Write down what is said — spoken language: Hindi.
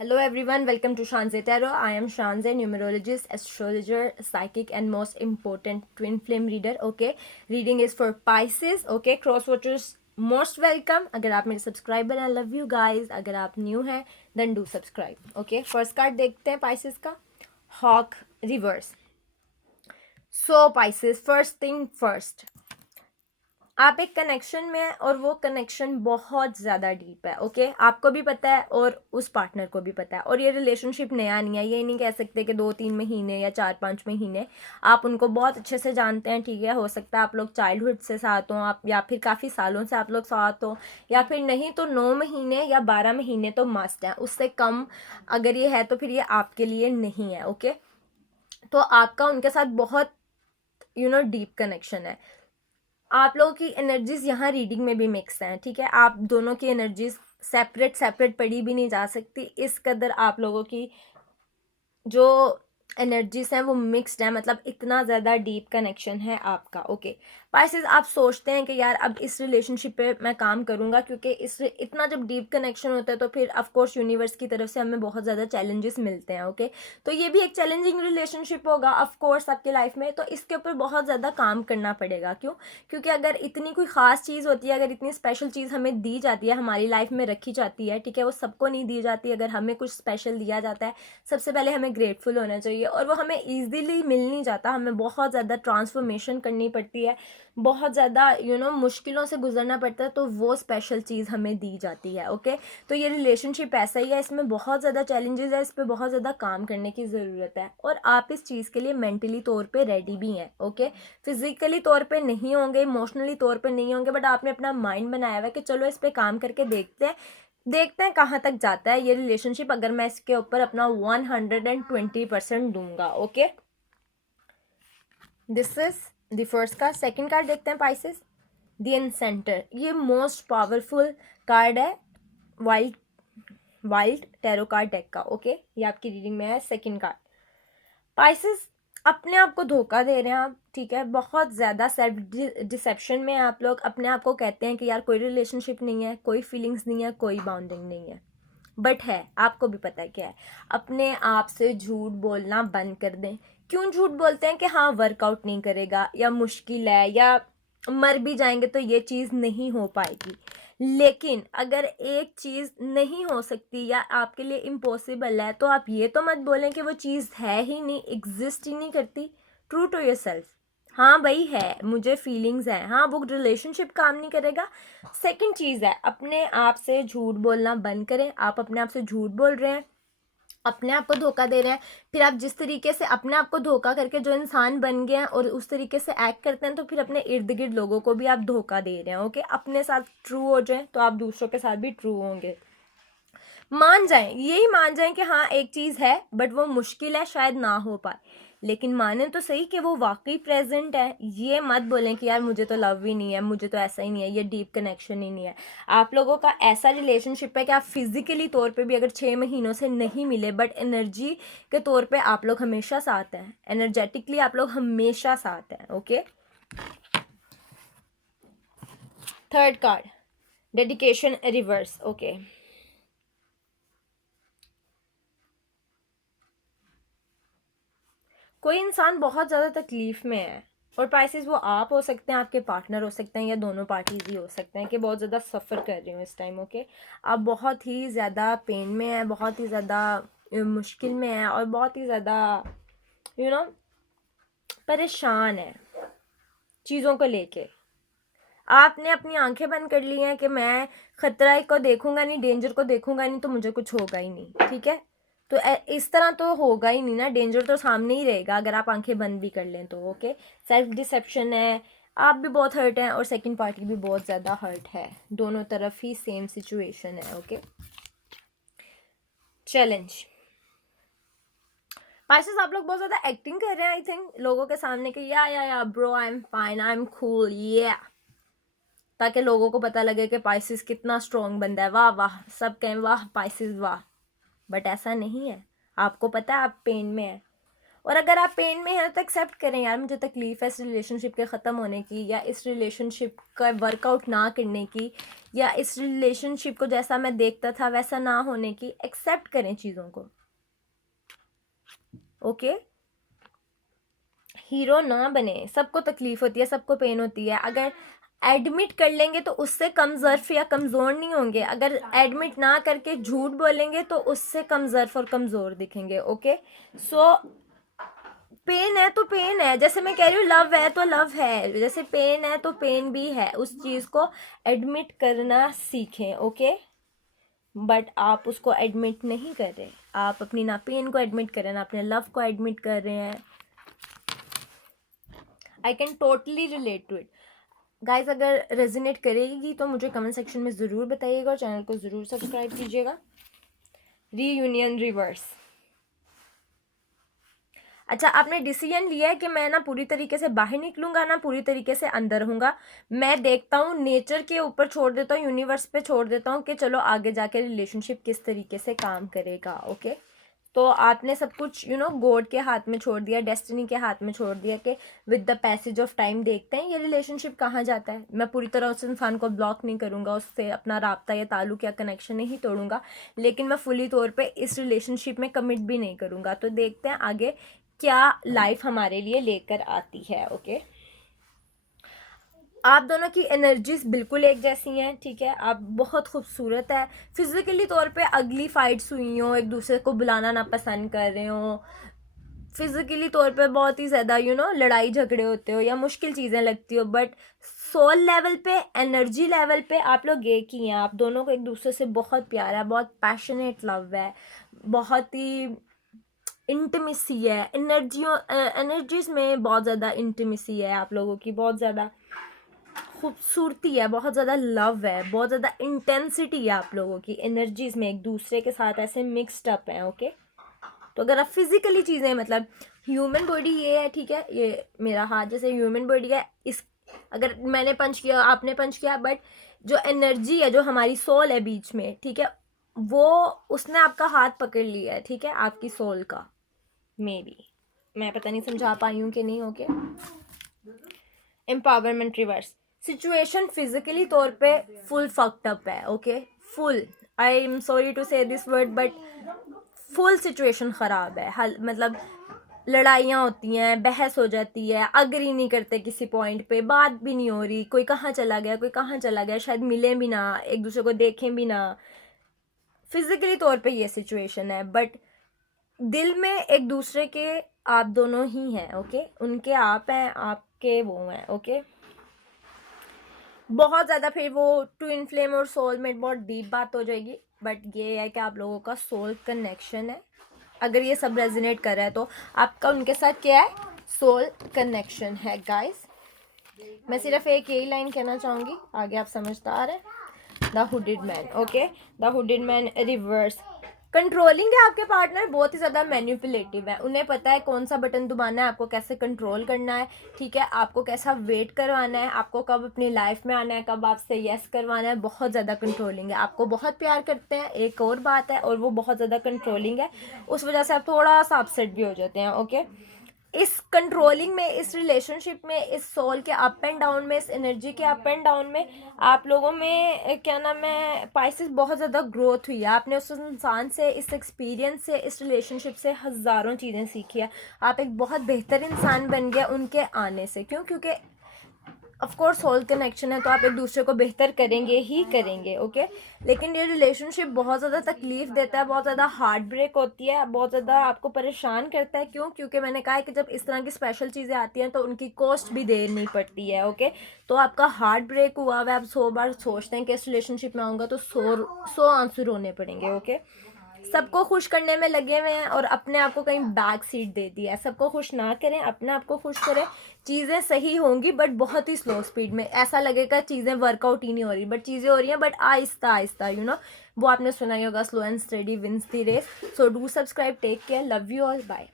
Hello everyone, welcome to Shanze Tarot. I am Shanze, numerologist, astrologer, psychic and most important twin flame reader. Okay, reading is for Pisces. Okay, cross watchers most welcome. अगर आप मेरे सब्सक्राइबर हैं, love you guys. अगर आप न्यू हैं then do subscribe. Okay, first card देखते हैं Pisces का, Hawk reverse. So Pisces, first thing first, आप एक कनेक्शन में हैं और वो कनेक्शन बहुत ज़्यादा डीप है. ओके, आपको भी पता है और उस पार्टनर को भी पता है. और ये रिलेशनशिप नया नहीं है. ये नहीं कह सकते कि 2-3 महीने या 4-5 महीने. आप उनको बहुत अच्छे से जानते हैं. ठीक है, हो सकता है आप लोग चाइल्डहुड से साथ हों, आप या फिर काफ़ी सालों से आप लोग साथ हों, या फिर नहीं तो 9 महीने या 12 महीने तो मस्ट है. उससे कम अगर ये है तो फिर ये आपके लिए नहीं है. ओके, तो आपका उनके साथ बहुत डीप कनेक्शन है. आप लोगों की एनर्जीज यहाँ रीडिंग में भी मिक्स हैं. ठीक है, आप दोनों की एनर्जीज सेपरेट पढ़ी भी नहीं जा सकती. इस कदर आप लोगों की जो एनर्जीज हैं वो मिक्सड है. मतलब इतना ज़्यादा डीप कनेक्शन है आपका. ओके पाइसेस, आप सोचते हैं कि यार अब इस रिलेशनशिप पे मैं काम करूँगा, क्योंकि इस इतना जब डीप कनेक्शन होता है तो फिर ऑफ कोर्स यूनिवर्स की तरफ से हमें बहुत ज़्यादा चैलेंजेस मिलते हैं. ओके, तो ये भी एक चैलेंजिंग रिलेशनशिप होगा ऑफ कोर्स आपकी लाइफ में. तो इसके ऊपर बहुत ज़्यादा काम करना पड़ेगा. क्यों? क्योंकि अगर इतनी कोई ख़ास चीज़ होती है, अगर इतनी स्पेशल चीज़ हमें दी जाती है, हमारी लाइफ में रखी जाती है, ठीक है, वो सबको नहीं दी जाती. अगर हमें कुछ स्पेशल दिया जाता है, सबसे पहले हमें ग्रेटफुल होना चाहिए. और वो हमें ईजिली मिल नहीं जाता. हमें बहुत ज़्यादा ट्रांसफॉर्मेशन करनी पड़ती है, बहुत ज़्यादा मुश्किलों से गुजरना पड़ता है, तो वो स्पेशल चीज़ हमें दी जाती है. ओके, तो ये रिलेशनशिप ऐसा ही है. इसमें बहुत ज़्यादा चैलेंजेस है, इस पर बहुत ज़्यादा काम करने की ज़रूरत है. और आप इस चीज़ के लिए मेंटली तौर पे रेडी भी हैं. ओके, फिजिकली तौर पे नहीं होंगे, इमोशनली तौर पे नहीं होंगे, बट आपने अपना माइंड बनाया हुआ है कि चलो इस पर काम करके देखते हैं कहाँ तक जाता है ये रिलेशनशिप, अगर मैं इसके ऊपर अपना 120% दूंगा. Okay, this is the first card. Second card देखते हैं पाइसेस, द एनसेंटर. ये मोस्ट पावरफुल कार्ड है वाइल्ड टैरो कार्ड डेक का. ओके, ये आपकी रीडिंग में है. सेकंड कार्ड, पाइसेस अपने आप को धोखा दे रहे हैं आप. ठीक है, बहुत ज़्यादा सेल्फ डिसेप्शन में आप लोग अपने आप को कहते हैं कि यार कोई रिलेशनशिप नहीं है, कोई फीलिंग्स नहीं है, कोई बाउंडिंग नहीं है, बट है. आपको भी पता है क्या है. अपने आप से झूठ बोलना बंद कर दें. क्यों झूठ बोलते हैं कि हाँ वर्कआउट नहीं करेगा, या मुश्किल है, या मर भी जाएंगे तो ये चीज़ नहीं हो पाएगी. लेकिन अगर एक चीज़ नहीं हो सकती या आपके लिए इम्पॉसिबल है, तो आप ये तो मत बोलें कि वो चीज़ है ही नहीं, एग्जिस्ट ही नहीं करती. True to yourself. हाँ भाई है, मुझे फीलिंग्स हैं, हाँ वो रिलेशनशिप काम नहीं करेगा. सेकंड चीज़ है, अपने आप से झूठ बोलना बंद करें. आप अपने आप से झूठ बोल रहे हैं, अपने आप को धोखा दे रहे हैं. फिर आप जिस तरीके से अपने आप को धोखा करके जो इंसान बन गए हैं और उस तरीके से एक्ट करते हैं, तो फिर अपने इर्द गिर्द लोगों को भी आप धोखा दे रहे हैं. ओके, अपने साथ ट्रू हो जाए तो आप दूसरों के साथ भी ट्रू होंगे. मान जाएं, यही मान जाएं कि हाँ एक चीज़ है बट वो मुश्किल है, शायद ना हो पाए, लेकिन माने तो सही कि वो वाकई प्रेजेंट है. ये मत बोलें कि यार मुझे तो लव ही नहीं है, मुझे तो ऐसा ही नहीं है, ये डीप कनेक्शन ही नहीं है. आप लोगों का ऐसा रिलेशनशिप है कि आप फिजिकली तौर पे भी अगर 6 महीनों से नहीं मिले, बट एनर्जी के तौर पे आप लोग हमेशा साथ हैं. एनर्जेटिकली आप लोग हमेशा साथ हैं. Okay, third card, dedication reverse. Okay, कोई इंसान बहुत ज़्यादा तकलीफ में है, और पाइसेस वो आप हो सकते हैं, आपके पार्टनर हो सकते हैं, या दोनों पार्टीज ही हो सकते हैं कि बहुत ज़्यादा सफ़र कर रहे हो इस टाइम. ओके, आप बहुत ही ज़्यादा पेन में है, बहुत ही ज़्यादा मुश्किल में है, और बहुत ही ज़्यादा यू नो परेशान है चीज़ों को लेके. आपने अपनी आंखें बंद कर ली हैं कि मैं खतरा को देखूंगा नहीं, डेंजर को देखूंगा नहीं, तो मुझे कुछ होगा ही नहीं. ठीक है, तो इस तरह तो होगा ही नहीं ना, डेंजर तो सामने ही रहेगा अगर आप आंखें बंद भी कर लें तो. ओके, सेल्फ डिसेप्शन है, आप भी बहुत हर्ट हैं और सेकंड पार्टी भी बहुत ज़्यादा हर्ट है. दोनों तरफ ही सेम सिचुएशन है. Okay, challenge. पाइसेस आप लोग बहुत ज़्यादा एक्टिंग कर रहे हैं आई थिंक लोगों के सामने कि या bro I am fine, I am cool, या ताकि लोगों को पता लगे कि पाइसेस कितना स्ट्रॉन्ग बंदा है. वाह वाह, सब कहें वाह पाइसेस वाह. बट ऐसा नहीं है, आपको पता है आप पेन में है. और अगर आप पेन में हैं तो एक्सेप्ट करें, यार मुझे तकलीफ़ है इस रिलेशनशिप के ख़त्म होने की, या इस रिलेशनशिप का वर्कआउट ना करने की, या इस रिलेशनशिप को जैसा मैं देखता था वैसा ना होने की। एक्सेप्ट करें चीज़ों को, ओके। हीरो ना बने, सबको तकलीफ़ होती है, सबको पेन होती है। अगर एडमिट कर लेंगे तो उससे कम ज़र्फ़ या कमज़ोर नहीं होंगे, अगर एडमिट ना करके झूठ बोलेंगे तो उससे कम ज़र्फ़ और कमज़ोर दिखेंगे, ओके। सो पेन है तो पेन है, जैसे मैं कह रही हूँ लव है तो लव है, जैसे पेन है तो पेन भी है, उस चीज़ को एडमिट करना सीखें, ओके। बट आप उसको एडमिट नहीं कर रहे, आप अपनी ना पेन को एडमिट कर रहे हैं ना अपने लव को एडमिट कर रहे हैं। I can totally relate to it guys. अगर रेजोनेट करेगी तो मुझे कमेंट सेक्शन में ज़रूर बताइएगा और चैनल को ज़रूर सब्सक्राइब कीजिएगा। Reunion reverse. अच्छा, आपने डिसीजन लिया है कि मैं ना पूरी तरीके से बाहर निकलूंगा ना पूरी तरीके से अंदर रहूँगा। मैं देखता हूँ, नेचर के ऊपर छोड़ देता हूँ, यूनिवर्स पे छोड़ देता हूँ कि चलो आगे जाके रिलेशनशिप किस तरीके से काम करेगा, ओके। तो आपने सब कुछ गॉड के हाथ में छोड़ दिया, डेस्टिनी के हाथ में छोड़ दिया कि with the passage of time देखते हैं ये रिलेशनशिप कहाँ जाता है। मैं पूरी तरह उस इंसान को ब्लॉक नहीं करूँगा, उससे अपना राब्ता या ताल्लुक या कनेक्शन नहीं तोड़ूंगा, लेकिन मैं फुली तौर पे इस रिलेशनशिप में कमिट भी नहीं करूँगा। तो देखते हैं आगे क्या लाइफ हमारे लिए लेकर आती है, ओके। आप दोनों की एनर्जीज बिल्कुल एक जैसी हैं, ठीक है। आप बहुत खूबसूरत है, फिजिकली तौर पे अगली फाइट्स हुई हो, एक दूसरे को बुलाना ना पसंद कर रहे हो, फिजिकली तौर पे बहुत ही ज़्यादा लड़ाई झगड़े होते हो या मुश्किल चीज़ें लगती हो, बट सोल लेवल पे, एनर्जी लेवल पे आप लोग एक ही हैं। आप दोनों को एक दूसरे से बहुत प्यार है, बहुत पैशनेट लव है, बहुत ही इंटीमेसी है, एनर्जीज में बहुत ज़्यादा इंटीमेसी है आप लोगों की, बहुत ज़्यादा खूबसूरती है, बहुत ज़्यादा लव है, बहुत ज़्यादा इंटेंसिटी है आप लोगों की एनर्जीज में, एक दूसरे के साथ ऐसे मिक्सड अप हैं, ओके। तो अगर आप फिजिकली चीज़ें, मतलब ह्यूमन बॉडी ये है, ठीक है, ये मेरा हाथ जैसे ह्यूमन बॉडी है, इस अगर मैंने पंच किया आपने पंच किया, बट जो एनर्जी है, जो हमारी सोल है बीच में, ठीक है, वो उसने आपका हाथ पकड़ लिया है, ठीक है, आपकी सोल का। मे बी मैं पता नहीं समझा पाई हूँ कि नहीं, okay. Empowerment reverse. Situation physically तौर पे फुल फक्ड अप है, okay. Full, I am sorry to say this word, but full situation ख़राब है। मतलब लड़ाइयाँ होती हैं, बहस हो जाती है, अग्री नहीं करते किसी पॉइंट पे, बात भी नहीं हो रही, कोई कहाँ चला गया, कोई कहाँ चला गया, शायद मिलें भी ना, एक दूसरे को देखें भी ना। फिजिकली तौर पे ये सिचुएशन है, बट दिल में एक दूसरे के आप दोनों ही हैं, ओके। उनके आप हैं, आपके वो हैं, ओके। बहुत ज़्यादा फिर वो ट्विन फ्लेम और सोलमेट बहुत डीप बात हो जाएगी, बट ये है कि आप लोगों का सोल कनेक्शन है। अगर ये सब रेजोनेट कर रहा है तो आपका उनके साथ क्या है, सोल कनेक्शन है गाइस। मैं सिर्फ एक यही लाइन कहना चाहूँगी, आगे आप समझता आ रहे हैं। The hooded man, okay, the hooded man reverse. Controlling है आपके पार्टनर, बहुत ही ज़्यादा मैनिपुलेटिव है, उन्हें पता है कौन सा बटन दबाना है, आपको कैसे कंट्रोल करना है, ठीक है, आपको कैसा वेट करवाना है, आपको कब अपनी लाइफ में आना है, कब आपसे यस करवाना है। बहुत ज़्यादा कंट्रोलिंग है, आपको बहुत प्यार करते हैं, एक और बात है, और वो बहुत ज़्यादा कंट्रोलिंग है, उस वजह से आप थोड़ा सा अपसेट भी हो जाते हैं, ओके। इस कंट्रोलिंग में, इस रिलेशनशिप में, इस सोल के अप एंड डाउन में, इस एनर्जी के अप एंड डाउन में आप लोगों में क्या नाम है, पाइसेस, बहुत ज़्यादा ग्रोथ हुई है। आपने उस इंसान से, इस एक्सपीरियंस से, इस रिलेशनशिप से हज़ारों चीज़ें सीखी है। आप एक बहुत बेहतर इंसान बन गया उनके आने से। क्यों? क्योंकि ऑफ कोर्स सोल कनेक्शन है, तो आप एक दूसरे को बेहतर करेंगे ही करेंगे, ओके। लेकिन ये रिलेशनशिप बहुत ज़्यादा तकलीफ देता है, बहुत ज़्यादा हार्ट ब्रेक होती है, बहुत ज़्यादा आपको परेशान करता है। क्यों? क्योंकि मैंने कहा है कि जब इस तरह की स्पेशल चीज़ें आती हैं तो उनकी कॉस्ट भी देनी पड़ती है, ओके। तो आपका हार्ट ब्रेक हुआ हुआ है, आप 100 बार सोचते हैं कि इस रिलेशनशिप में आऊँगा तो 100 आंसू रोने पड़ेंगे, ओके। सबको खुश करने में लगे हुए हैं और अपने आप को कहीं बैक सीट दे दिया है। सबको खुश ना करें, अपने आप को खुश करें। चीज़ें सही होंगी बट बहुत ही स्लो स्पीड में, ऐसा लगेगा चीज़ें वर्कआउट ही नहीं हो रही, बट चीज़ें हो रही हैं, बट आहिस्ता आहिस्ता, वो आपने सुना ही होगा, slow and steady wins the race. So do subscribe, take care, love you all, bye.